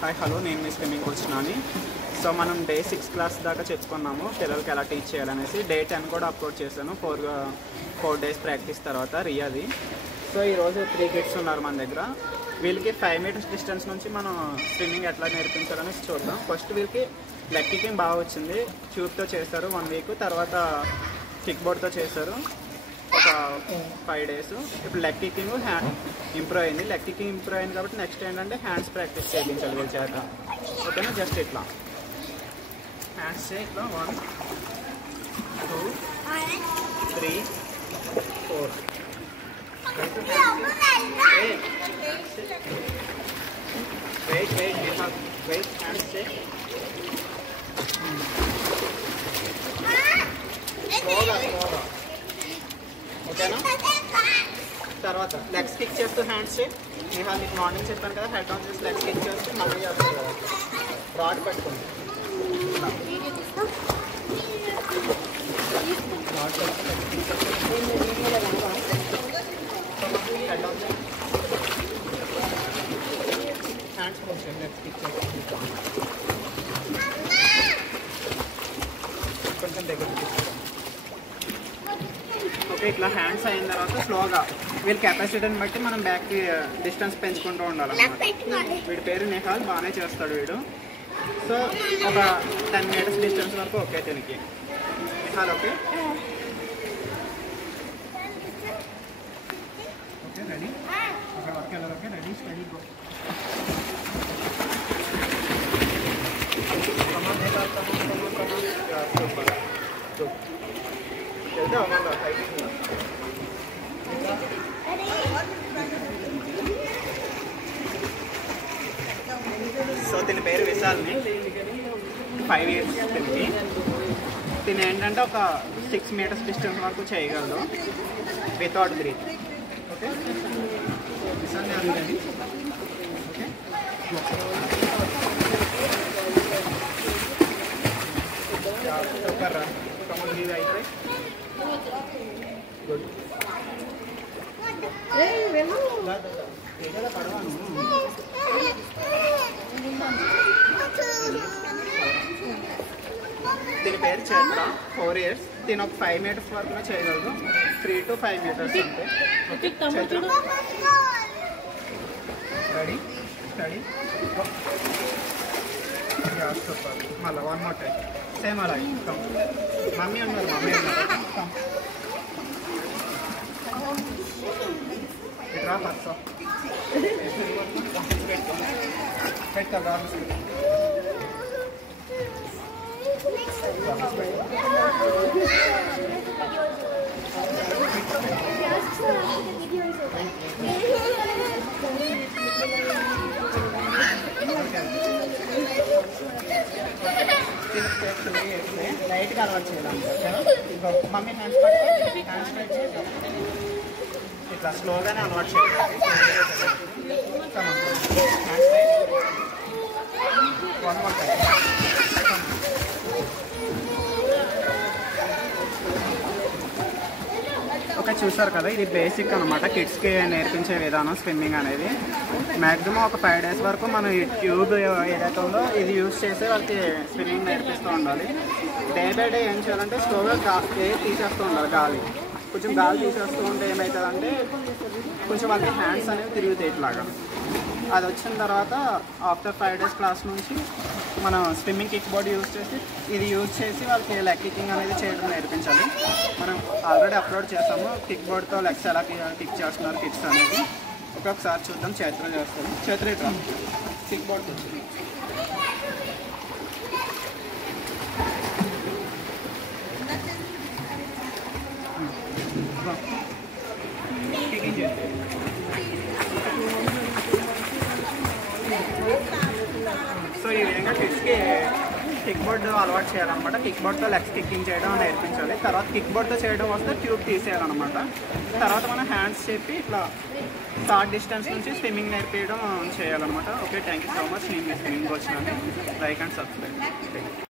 Hi hello, నేను మీ swimming coach Nani. So మనం డే 6 క్లాస్ దాకా చెప్పుకున్నాము పిల్లలకి ఎలా టీచ్ చేయాలనేసి. డే 10 కూడా అప్లోడ్ చేశాను. 4 డేస్ ప్రాక్టీస్ తర్వాత రియాది. సో ఈరోజు 3 కిడ్స్ ఉన్నారు మన దగ్గర. వీళ్ళకి 5 మీటర్స్ డిస్టెన్స్ నుంచి మనం స్విమ్మింగ్ ఎట్లా నేర్పించాలనేసి చూద్దాం. ఫస్ట్ వీళ్ళకి లెగ్ కికింగ్ బాగా వచ్చింది, ట్యూబ్తో చేశారు 1 వీక్. తర్వాత కిక్ బోర్డ్తో చేశారు ఒక 5 డేస్. ఇప్పుడు లెగ్ కికింగ్ ఇంప్రూవ్ అయింది. లెగ్ కికింగ్ ఇంప్రూవ్ అయింది కాబట్టి నెక్స్ట్ ఏంటంటే హ్యాండ్స్ ప్రాక్టీస్ చేయించాలి వీళ్ళ చేత. ఓకేనా? జస్ట్ ఇట్లా హ్యాండ్స్ ఇట్లా 1 2 3 4 వెయిట్ హ్యాండ్స్ స్లోగా. ఓకేనా? తర్వాత లెగ్స్ కిక్ చేస్తూ హ్యాండ్స్ నేను మీకు మార్నింగ్ చెప్పాను కదా, హెడ్ ఆన్ చేసి లెగ్స్ కిక్ చేస్తూ మళ్ళీ చేస్తారు కదా. రాడ్ పట్టుకోండి, హెడ్ ఆన్ చేసి హ్యాండ్స్ పోసేయండి. లెగ్స్ కిక్ చేస్తూ కొంచెం దగ్గర. ఓకే, ఇట్లా హ్యాండ్స్ అయిన తర్వాత స్లోగా వీళ్ళ కెపాసిటీని బట్టి మనం బ్యాక్ డిస్టెన్స్ పెంచుకుంటూ ఉండాలన్నమాట. వీడి పేరు నిహాల్, బాగానే చేస్తాడు వీడు. సో ఒక 10 మీటర్స్ డిస్టెన్స్ వరకు ఓకే దీనికి. Nihal okay okay ready? Okay work వెళ్ళాలి. Okay ready steady go. So దీని పేరు విశాల్ని, 5 ఇయర్స్ దీనికి. దీని ఏంటంటే ఒక 6 మీటర్స్ డిస్టెన్స్ వరకు చేయగలదు వితౌట్ బ్రీత్. ఓకే విశాల్ని అడిగండి. ఓకే సూపర్ రా. కమల్ ఇది అయితే గుడ్. పడవాను దీని పేరు చైత్ర, 4 ఇయర్స్. దీని ఒక 5 మీటర్స్ వరకు చేయగలదు, 3 to 5 మీటర్స్ అంతే. Chaitra ready steady. సూపర్. మళ్ళీ 1 more టైం సేమ్ అలా. మమ్మీ ఉన్నారు, మమ్మీ ఉన్నారు. ఇట్రా పర్సో పెట్టా గార్స్. లైట్గా అలవాటు చేయాలి. మమ్మీ హ్యాండ్స్ పట్టుకో, హ్యాండ్స్ పెట్టి ఇట్లా స్లోగానే అలవాటు చేయాలి. One more time. ఓకే చూసారు కదా, ఇది బేసిక్ అనమాట కిడ్స్కి నేర్పించే విధానం స్విమ్మింగ్ అనేది. మ్యాక్సిమం ఒక 5 డేస్ వరకు మనం ఈ ట్యూబ్ ఏదైతే ఉందో ఇది యూజ్ చేసి వాళ్ళకి స్విమ్మింగ్ నేర్పిస్తూ ఉండాలి. డే బై డే ఏం చేయాలంటే స్లోగా ఎయిర్ తీసేస్తూ ఉండాలి. గాలి కొంచెం గాలి తీసేస్తూ ఉంటే ఏమవుతుందంటే కొంచెం వాళ్ళకి హ్యాండ్స్ అనేవి తిరుగుతాయి ఇట్లాగా. అది వచ్చిన తర్వాత ఆఫ్టర్ 5 డేస్ క్లాస్ నుంచి మనం స్విమ్మింగ్ కిక్ బోర్డ్ యూజ్ చేసి ఇది యూజ్ చేసి వాళ్ళకి లెగ్ కికింగ్ అనేది చేయడం నేర్పించాలి. మనం ఆల్రెడీ అప్లోడ్ చేసాము కిక్ బోర్డ్తో లెగ్స్ ఎలా కిక్ చేస్తున్నారు కిడ్స్ అనేది. ఒకసారి చూద్దాం. చైత్ర చేస్తాము. చైత్ర ఇట్లా కిక్ బోర్డ్ కికింగ్ చేస్తాం. సో ఈ విధంగా కిడ్స్కి కిక్ బోర్డ్ అలవాటు చేయాలన్నమాట. కిక్ బోర్డ్తో లెగ్స్ కిక్కింగ్ చేయడం నేర్పించాలి. తర్వాత కిక్ బోర్డ్తో చేయడం వస్తే ట్యూబ్ తీసేయాలన్నమాట. తర్వాత మనం హ్యాండ్స్ చెప్పి ఇట్లా షార్ట్ డిస్టెన్స్ నుంచి స్విమ్మింగ్ నేర్పించడం చేయాలన్నమాట. Okay thank you so much. నేను మీ swimming coach Nani. Like and subscribe.